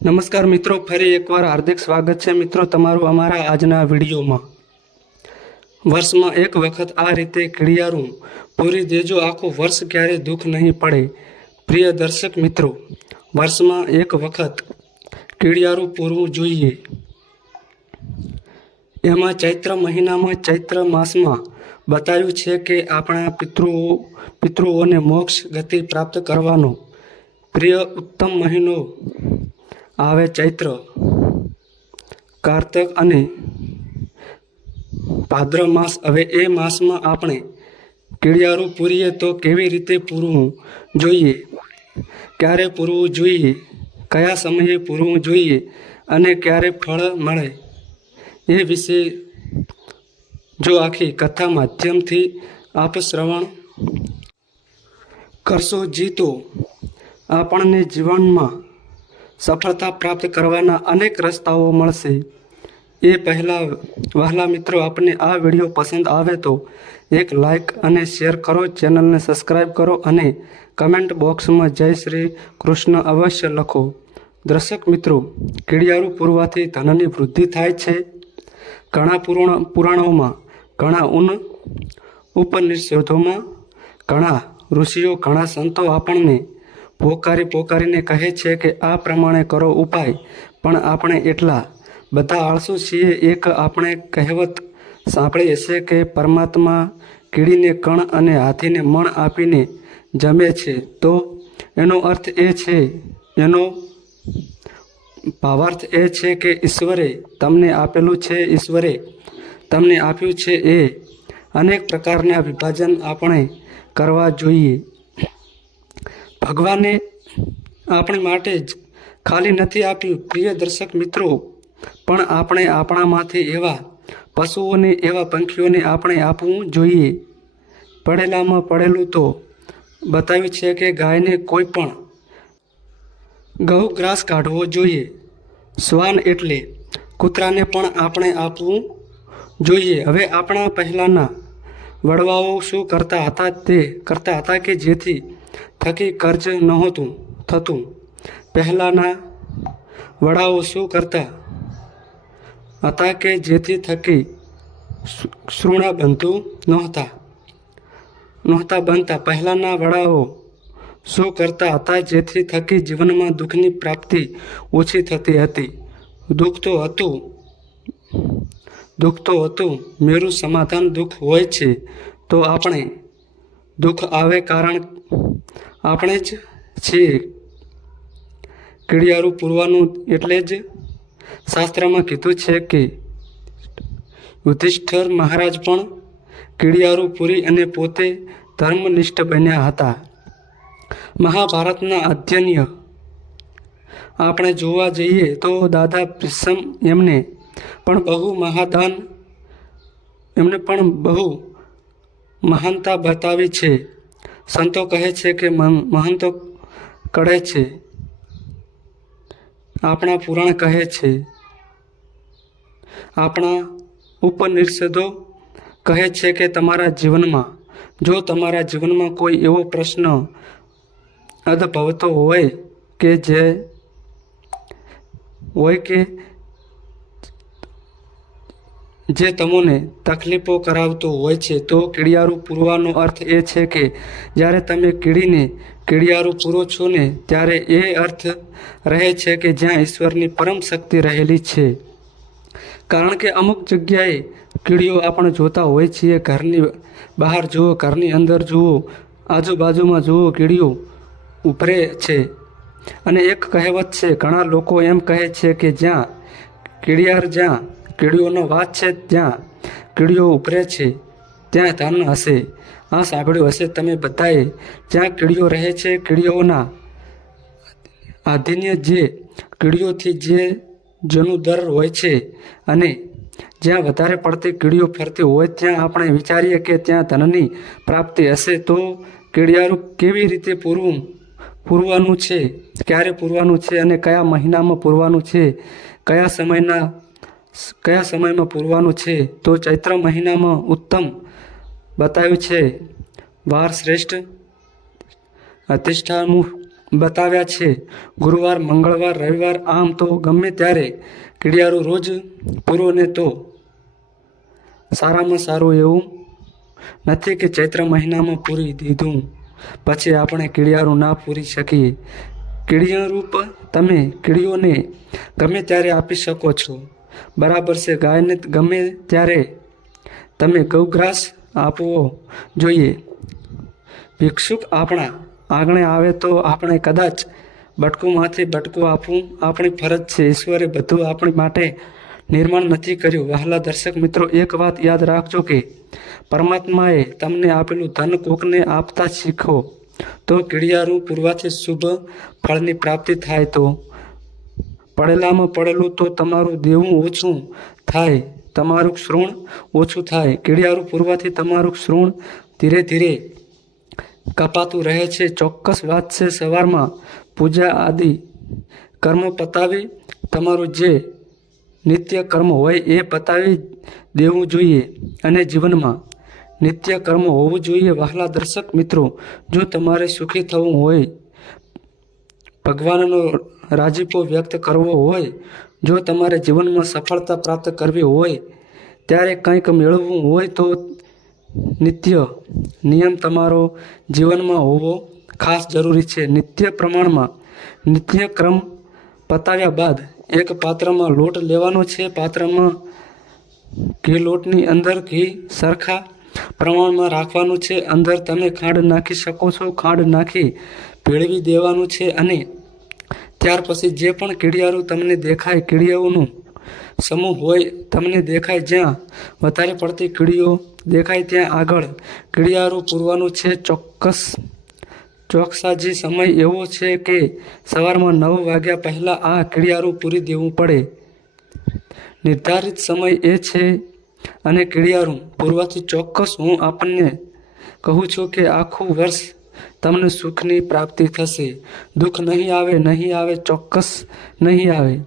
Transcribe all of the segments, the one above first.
નમસ્કાર મિત્રો, ફરી એકવાર હાર્દિક સ્વાગત છે મિત્રો તમારું અમારા આજના વિડીયોમાં. વર્ષમાં એક વખત આ રીતે કિડિયારું પૂરી દેજો, આખું વર્ષ ક્યારે દુઃખ નહીં પડે. પ્રિય દર્શક મિત્રો, વર્ષમાં એક વખત કિડિયારું પૂરવું જોઈએ. એમાં ચૈત્ર મહિનામાં, ચૈત્ર માસમાં બતાવ્યું છે કે આપણા પિતૃઓ, પિતૃઓને મોક્ષ ગતિ પ્રાપ્ત કરવાનો. પ્રિય ઉત્તમ મહિનો આવે ચૈત્ર, કાર્તક અને ભાદ્ર માસ. હવે એ માસમાં આપણે કીડિયારું પૂરીએ તો કેવી રીતે પૂરવું જોઈએ? ક્યારે પૂરવું જોઈએ? કયા સમયે પૂરવું જોઈએ? અને ક્યારે ફળ મળે? એ વિશે જો આખી કથા માધ્યમથી આપ શ્રવણ કરશો, જીતો આપણને જીવનમાં સફળતા પ્રાપ્ત કરવાના અનેક રસ્તાઓ મળશે. એ પહેલાં વહાલા મિત્રો આપને આ વીડિયો પસંદ આવે તો એક લાઈક અને શેર કરો ચેનલને સબસ્ક્રાઈબ કરો અને કમેન્ટ બોક્સમાં જય શ્રી કૃષ્ણ અવશ્ય લખો. દર્શક મિત્રો કીડિયારું પૂરવાથી ધનની વૃદ્ધિ થાય છે. ઘણા પુરાણ, પુરાણોમાં, ઘણા ઉન, ઉપનિષદોમાં, ઘણા ઋષિઓ, ઘણા સંતો આપણને પોકારી પોકારીને કહે છે કે આ પ્રમાણે કરો ઉપાય, પણ આપણે એટલા. બધા આળસુ છીએ એક આપણે કહેવત સાંભળીએ છે કે પરમાત્મા કીડીને કણ અને હાથીને મણ આપીને જમે છે. તો એનો અર્થ એ છે, એનો ભાવાર્થ એ છે કે ઈશ્વરે તમને આપેલું છે, ઈશ્વરે તમને આપ્યું છે એ અનેક પ્રકારના વિભાજન આપણે કરવા જોઈએ. ભગવાને આપણે માટે જ ખાલી નથી આપ્યું. પ્રિય દર્શક મિત્રો, પણ આપણે આપણામાંથી એવા પશુઓને, એવા પંખીઓને આપણે આપવું જોઈએ. પડેલામાં પડેલું તો બતાવ્યું છે કે ગાયને કોઈ પણ ઘઉં ગ્રાસ કાઢવો જોઈએ. શ્વાન એટલે કૂતરાને પણ આપણે આપવું જોઈએ. હવે આપણા પહેલાંના વડવાઓ શું કરતા હતા તે કરતા હતા કે જેથી થકી ખર્ચ નહોતું, થતું. પહેલાંના વડાઓ શું કરતા? હતા કે જેથી થકી શૃણા બનતું નહોતા. નહોતા બનતા. પહેલાંના વડાઓ શું કરતા હતા? જેથી થકી જીવનમાં દુઃખની પ્રાપ્તિ ઓછી થતી હતી. દુઃખ તો હતું. દુઃખ તો હતું. મેરું સમાધાન દુઃખ હોય છે, તો આપણે દુઃખ આવે કારણ આપણે જ છીએ. કીડિયારું પૂરવાનું એટલે જ શાસ્ત્રમાં કીધું છે કે યુધિષ્ઠર મહારાજ પણ કીડિયારું પૂરી અને પોતે ધર્મનિષ્ઠ બન્યા હતા. મહાભારતના અધ્યયન આપણે જોવા જઈએ તો દાદા પ્રિસમ એમને પણ બહુ મહાદાન, એમને પણ બહુ મહાનતા બતાવી છે. સંતો કહે છે કે મહંતો કળે છે. આપણા પુરાણ કહે છે. આપણા ઉપનિષદો કહે છે કે તમારા જીવનમાં, જો તમારા જીવનમાં કોઈ એવો પ્રશ્ન અદભવતો હોય કે જે, હોય કે જે તમને તકલીફો કરાવતો હોય છે, તો કીડિયારું પૂરવાનો અર્થ એ છે કે, જ્યારે તમે કીડીને કીડિયારું પૂરો છો ને, ત્યારે એ અર્થ રહે છે કે જ્યાં ઈશ્વરની પરમ શક્તિ રહેલી છે. કારણ કે અમુક જગ્યાએ કીડીઓ આપણે જોતા હોય છીએ, ઘરની બહાર જુઓ, ઘરની અંદર જુઓ, આજુબાજુમાં જુઓ, કીડીઓ ઉભરે છે. અને એક કહેવત છે, ઘણા લોકો એમ કહે છે કે જ્યાં કીડિયાર જ્યાં કીડીઓનો વાત છે, ત્યાં કીડીઓ ઉભરે છે, ત્યાં ધન હશે. આ સાંભળ્યું હશે તમે બધાએ. જ્યાં કીડીઓ રહે છે, કીડીઓના આધીન્ય જે કીડીઓથી જે જેનું દર હોય છે અને જ્યાં વધારે પડતી કીડીઓ ફરતી હોય, ત્યાં આપણે વિચારીએ કે ત્યાં ધનની પ્રાપ્તિ હશે. તો કીડિયારું કેવી રીતે પૂરવું? પૂરવાનું છે? ક્યારે પૂરવાનું છે અને કયા મહિનામાં પૂરવાનું છે? કયા સમયના કયા સમયમાં પૂરવાનું છે? તો ચૈત્ર મહિનામાં ઉત્તમ બતાવ્યું છે. વાર શ્રેષ્ઠ અતિષ્ઠામુખ બતાવ્યા છે. ગુરુવાર, મંગળવાર, રવિવાર આમ તો ગમે ત્યારે. કીડિયારો રોજ પૂરો ને તો સારામાં સારું એવું નથી કે ચૈત્ર મહિનામાં પૂરી દીધું. પછી આપણે કીડિયારું ના પૂરી શકીએ. કીડિયારૂપ તમે કીડીઓને ગમે ત્યારે આપી શકો છો. બરાબર છે ગાયને ગમે ત્યારે તમે ગૌગ્રાસ આપવો જોઈએ. ભિક્ષુક આપણા આંગણે આવે તો આપણે કદાચ બટકુમાંથી બટકું આપવું આપણી ફરજ છે. ઈશ્વરે બધું આપણી માટે નિર્માણ નથી કર્યું. વહાલા દર્શક મિત્રો, એક વાત યાદ રાખજો કે પરમાત્માએ તમને આપેલું ધન કોકને આપતા શીખો તો કીડિયારું પૂરવાથી શુભ ફળની પ્રાપ્તિ થાય તો પડેલામાં પડેલું તો તમારું દેવું ઓછું થાય, તમારું શ્રૃણ ઓછું થાય. કીડિયારું પૂરવાથી તમારું શ્રૃણ ધીરે ધીરે કપાતું રહે છે. ચોક્કસ વાત છે સવારમાં પૂજા આદિ કર્મ પતાવી તમારું જે નિત્ય કર્મ હોય એ પતાવી દેવું જોઈએ અને જીવનમાં નિત્ય કર્મ હોવું જોઈએ. વહાલા દર્શક મિત્રો, જો તમારે સુખી થવું હોય, ભગવાનનો રાજીપો વ્યક્ત કરવો હોય, જો તમારે જીવનમાં સફળતા પ્રાપ્ત કરવી હોય, ત્યારે કંઈક મેળવવું હોય તો નિત્ય નિયમ તમારો જીવનમાં હોવો ખાસ જરૂરી છે. નિત્ય પ્રમાણમાં નિત્ય ક્રમ પતાવ્યા બાદ એક પાત્રમાં લોટ લેવાનો છે. પાત્રમાં ઘી લોટની અંદર ઘી સરખા પ્રમાણમાં રાખવાનું છે. અંદર તમે ખાંડ નાખી શકો છો. ખાંડ નાખી ભેળવી દેવાનું છે અને ત્યાર પછી જે પણ કીડિયારું તમને દેખાય કીડિયાઓનું, સમૂહ હોય તમને દેખાય જ્યાં, વધારે પડતી કીડીઓ દેખાય ત્યાં આગળ. કીડિયારું પૂરવાનું છે ચોક્કસ. ચોકસાજી સમય એવો છે કે સવારમાં નવ વાગ્યા પહેલાં આ કીડિયારું પૂરી દેવું પડે. નિર્ધારિત સમય એ છે અને કીડિયારું પૂરવાથી ચોક્કસ હું આપણને કહું છું કે આખું વર્ષ તમને સુખની પ્રાપ્તિ થશે. દુઃખ નહીં આવે નહીં આવે, ચોક્કસ નહીં આવે.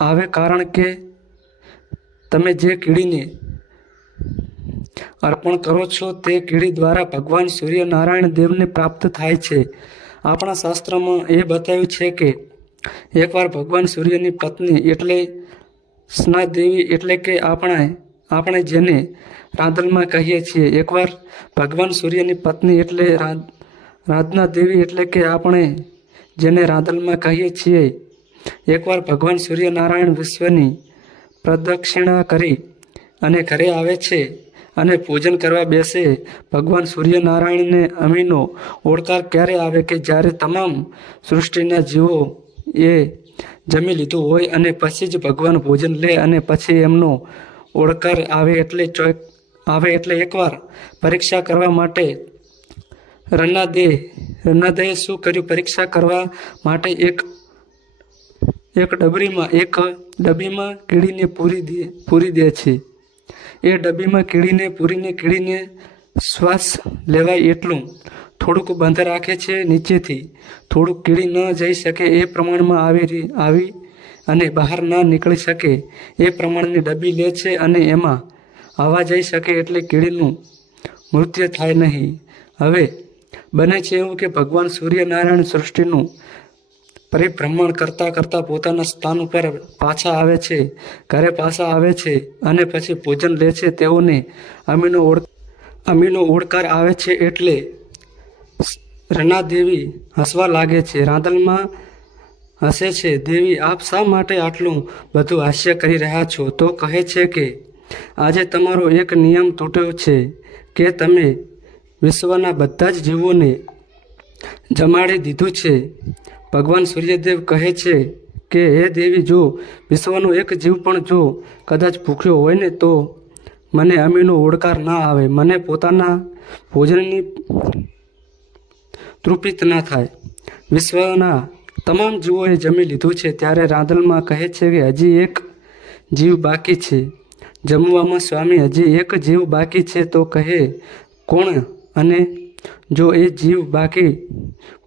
આવે કારણ કે તમે જે કીડીને અર્પણ કરો છો તે કીડી દ્વારા ભગવાન સૂર્યનારાયણ દેવને પ્રાપ્ત થાય છે. આપણા શાસ્ત્રમાં એ બતાવ્યું છે કે એકવાર ભગવાન સૂર્યની પત્ની એટલે સ્નાદેવી એટલે કે આપણે આપણે જેને રાંધણમાં કહીએ છીએ, એકવાર ભગવાન સૂર્યની પત્ની એટલે રાધ, રાધના દેવી એટલે કે આપણે જેને રાંધણમાં કહીએ છીએ, એકવાર ભગવાન સૂર્યનારાયણ વિશ્વની પ્રદક્ષિણા કરી અને ઘરે આવે છે અને પૂજન કરવા બેસે, ભગવાન સૂર્યનારાયણને અમીનો ઓળકાર ક્યારે આવે કે જ્યારે તમામ સૃષ્ટિના જીવો એ જમી લીધું હોય અને પછી જ ભગવાન ભોજન લે અને પછી એમનો ઓળકાર આવે એટલે ચોક આવે એટલે એકવાર પરીક્ષા કરવા માટે રન્નાદે રન્નાદેએ શું કર્યું? પરીક્ષા કરવા માટે એક એક ડબરીમાં એક ડબ્બીમાં કીડીને પૂરી દે પૂરી દે છે. એ ડબ્બીમાં કીડીને પૂરીને કીડીને શ્વાસ લેવાય એટલું થોડુંક બંધ રાખે છે નીચેથી. થોડુંક કીડી ન જઈ શકે એ પ્રમાણમાં આવી આવી અને બહાર ન નીકળી શકે એ પ્રમાણની ડબ્બી લે છે અને એમાં હવા જઈ શકે એટલે કીડીનું મૃત્યુ થાય નહીં. હવે, બને છે એવું કે ભગવાન સૂર્યનારાયણ સૃષ્ટિનું પરિભ્રમણ કરતાં કરતાં પોતાના સ્થાન ઉપર પાછા આવે છે, ઘરે પાછા આવે છે અને પછી ભોજન લે છે તેઓને અમીનો ઓળ, અમીનો ઓળકાર આવે છે એટલે રણાદેવી હસવા લાગે છે. રાંદલમાં હસે છે, દેવી, આપ શા માટે આટલું બધું હાસ્ય કરી રહ્યા છો તો કહે છે કે, આજે તમારો એક નિયમ તૂટ્યો છે કે તમે વિશ્વના બધા જ જીવોને જમાડી દીધું છે. ભગવાન સૂર્યદેવ કહે છે કે, હે દેવી, જો વિશ્વનો એક જીવ પણ જો કદાચ ભૂખ્યો હોય ને તો મને અમીનો ઓડકાર ના આવે. મને પોતાના ભોજનની તૃપિત ના થાય. વિશ્વના તમામ જીવોએ જમી લીધું છે ત્યારે રાંદલમાં કહે છે કે હજી એક જીવ બાકી છે. જમવામાં સ્વામી હજી એક જીવ બાકી છે તો કહે, કોણ અને જો એ જીવ બાકી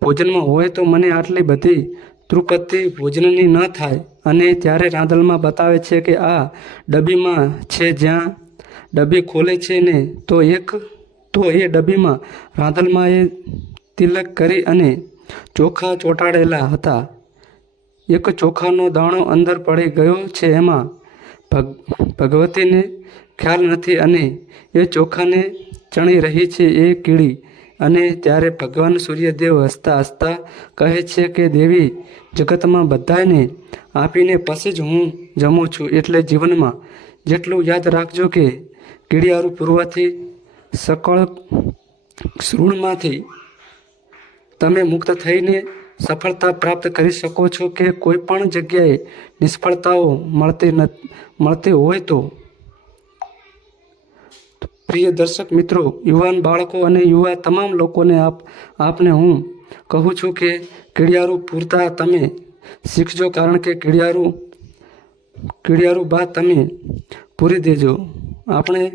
ભોજનમાં હોય તો મને આટલી બધી તૃપતિ ભોજનની ન થાય. અને ત્યારે રાંદલમાં બતાવે છે કે આ ડબ્બીમાં છે જ્યાં ડબ્બી ખોલે છે ને, તો એક તો એ ડબ્બીમાં રાંદલમાં એ તિલક કરી અને ચોખા ચોંટાડેલા હતા. એક ચોખાનો દાણો અંદર પડી ગયો છે એમાં. ભગ, ભગવતીને ખ્યાલ નથી અને એ ચોખાને ચણી રહી છે એ કીડી. અને ત્યારે ભગવાન સૂર્યદેવ હસતા હસતા કહે છે કે, દેવી, જગતમાં બધાને આપીને પછી જ હું જમું છું. એટલે જીવનમાં જેટલું યાદ રાખજો કે કીડિયારું પૂરવાથી સકળ શૃણમાંથી તમે મુક્ત થઈને સફળતા પ્રાપ્ત કરી શકો છો કે કોઈ પણ જગ્યાએ નિષ્ફળતાઓ મળતી ન, મળતી હોય તો. પ્રિય દર્શક મિત્રો, યુવાન બાળકો અને યુવા તમામ લોકોને આપ, આપને હું કહું છું કે કીડિયારું પૂરતા તમે શીખજો કારણ કે કીડિયારું કીડિયારું બાદ તમે પૂરી દેજો. આપણે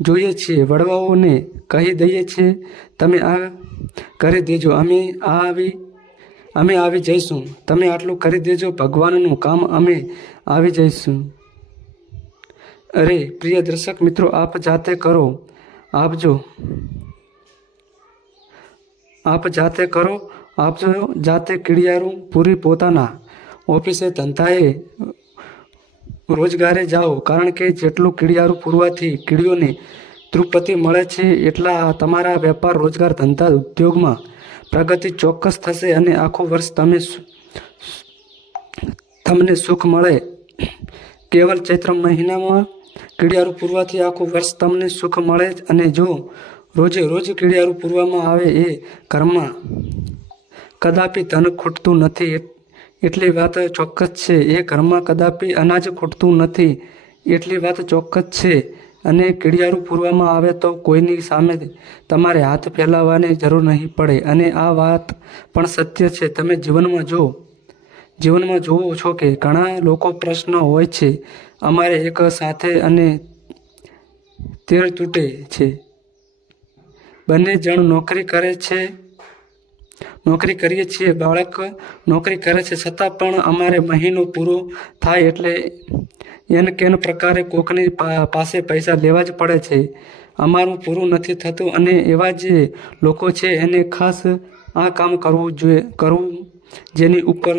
જોઈએ છીએ, વડવાઓને કહી દઈએ છીએ, તમે આ કરી દેજો. અમે આ આવી, અમે આવી જઈશું. તમે આટલું કરી દેજો. ભગવાનનું કામ અમે આવી જઈશું. અરે, પ્રિય દર્શક મિત્રો, આપ જાતે કરો. આપજો આપ જાતે કરો. આપજો જાતે કીડિયારું પૂરી પોતાના ઓફિસે ધંધાએ રોજગારે જાઓ. કારણ કે જેટલું કીડિયારું પૂરવાથી કીડીઓને તૃપ્તિ મળે છે એટલા તમારા વેપાર, રોજગાર, ધંધા ઉદ્યોગમાં પ્રગતિ ચોક્કસ થશે અને આખું વર્ષ તમે તમને સુખ મળે. કેવલ ચૈત્ર મહિનામાં કીડિયારું પૂરવાથી આખું વર્ષ તમને સુખ મળે અને જો રોજે રોજ કીડિયારું પૂરવામાં આવે એ ઘરમાં કદાપી ધન ખૂટતું નથી એટલી વાત ચોક્કસ છે. એ ઘરમાં કદાપી અનાજ ખૂટતું નથી, એટલી વાત ચોક્કસ છે. અને કીડિયારું પૂરવામાં આવે તો કોઈની સામે તમારે હાથ ફેલાવવાની જરૂર નહીં પડે. અને આ વાત પણ સત્ય છે. તમે જીવનમાં જો જીવનમાં જુઓ છો કે ઘણા લોકો પ્રશ્ન હોય છે. અમારે એક સાથે અને તેર તૂટે છે. બંને જણ નોકરી કરે છે. નોકરી કરીએ છીએ બાળક, નોકરી કરે છે છતાં પણ અમારે મહિનો પૂરો થાય એટલે એન કેન પ્રકારે કોકની પાસે પૈસા લેવા જ પડે છે. અમારું પૂરું નથી થતું અને એવા જે લોકો છે એને ખાસ આ કામ કરવું જોઈએ કરવું જેની ઉપર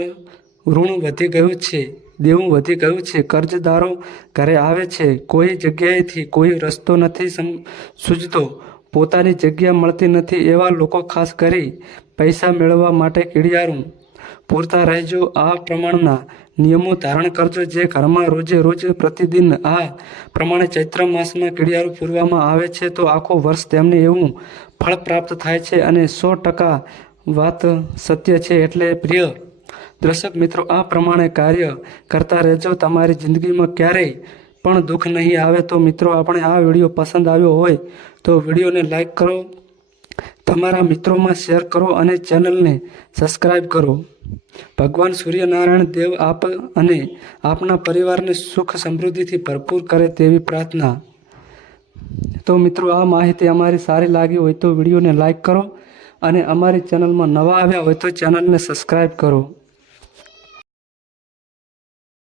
ઋણ વધી ગયું છે, દેવું વધી ગયું છે, કર્જદારો ઘરે આવે છે, કોઈ જગ્યાએથી કોઈ રસ્તો નથી સમ- સૂઝતો પોતાની જગ્યા મળતી નથી એવા લોકો ખાસ કરી પૈસા મેળવવા માટે કીડિયારું. પૂરતા રહેજો, આ પ્રમાણના નિયમો ધારણ કરજો જે ઘરમાં રોજે રોજ પ્રતિદિન આ પ્રમાણે ચૈત્ર માસમાં કીડિયારું પૂરવામાં આવે છે તો આખો વર્ષ તેમને એવું ફળ પ્રાપ્ત થાય છે અને સો ટકા વાત સત્ય છે એટલે પ્રિય દર્શક મિત્રો, આ પ્રમાણે કાર્ય કરતા રહેજો. તમારી જિંદગીમાં ક્યારેય પણ દુઃખ નહીં આવે તો મિત્રો આપણે આ વીડિયો પસંદ આવ્યો હોય તો વિડીયોને લાઈક કરો, તમારા મિત્રોમાં શેર કરો અને ચેનલને સબસ્ક્રાઈબ કરો. ભગવાન સૂર્યનારાયણ દેવ આપ અને આપના પરિવારને સુખ સમૃદ્ધિથી ભરપૂર કરે તેવી પ્રાર્થના. તો મિત્રો, આ માહિતી અમારી સારી લાગી હોય તો વિડીયોને લાઈક કરો અને અમારી ચેનલમાં નવા આવ્યા હોય તો ચેનલને સબસ્ક્રાઈબ કરો.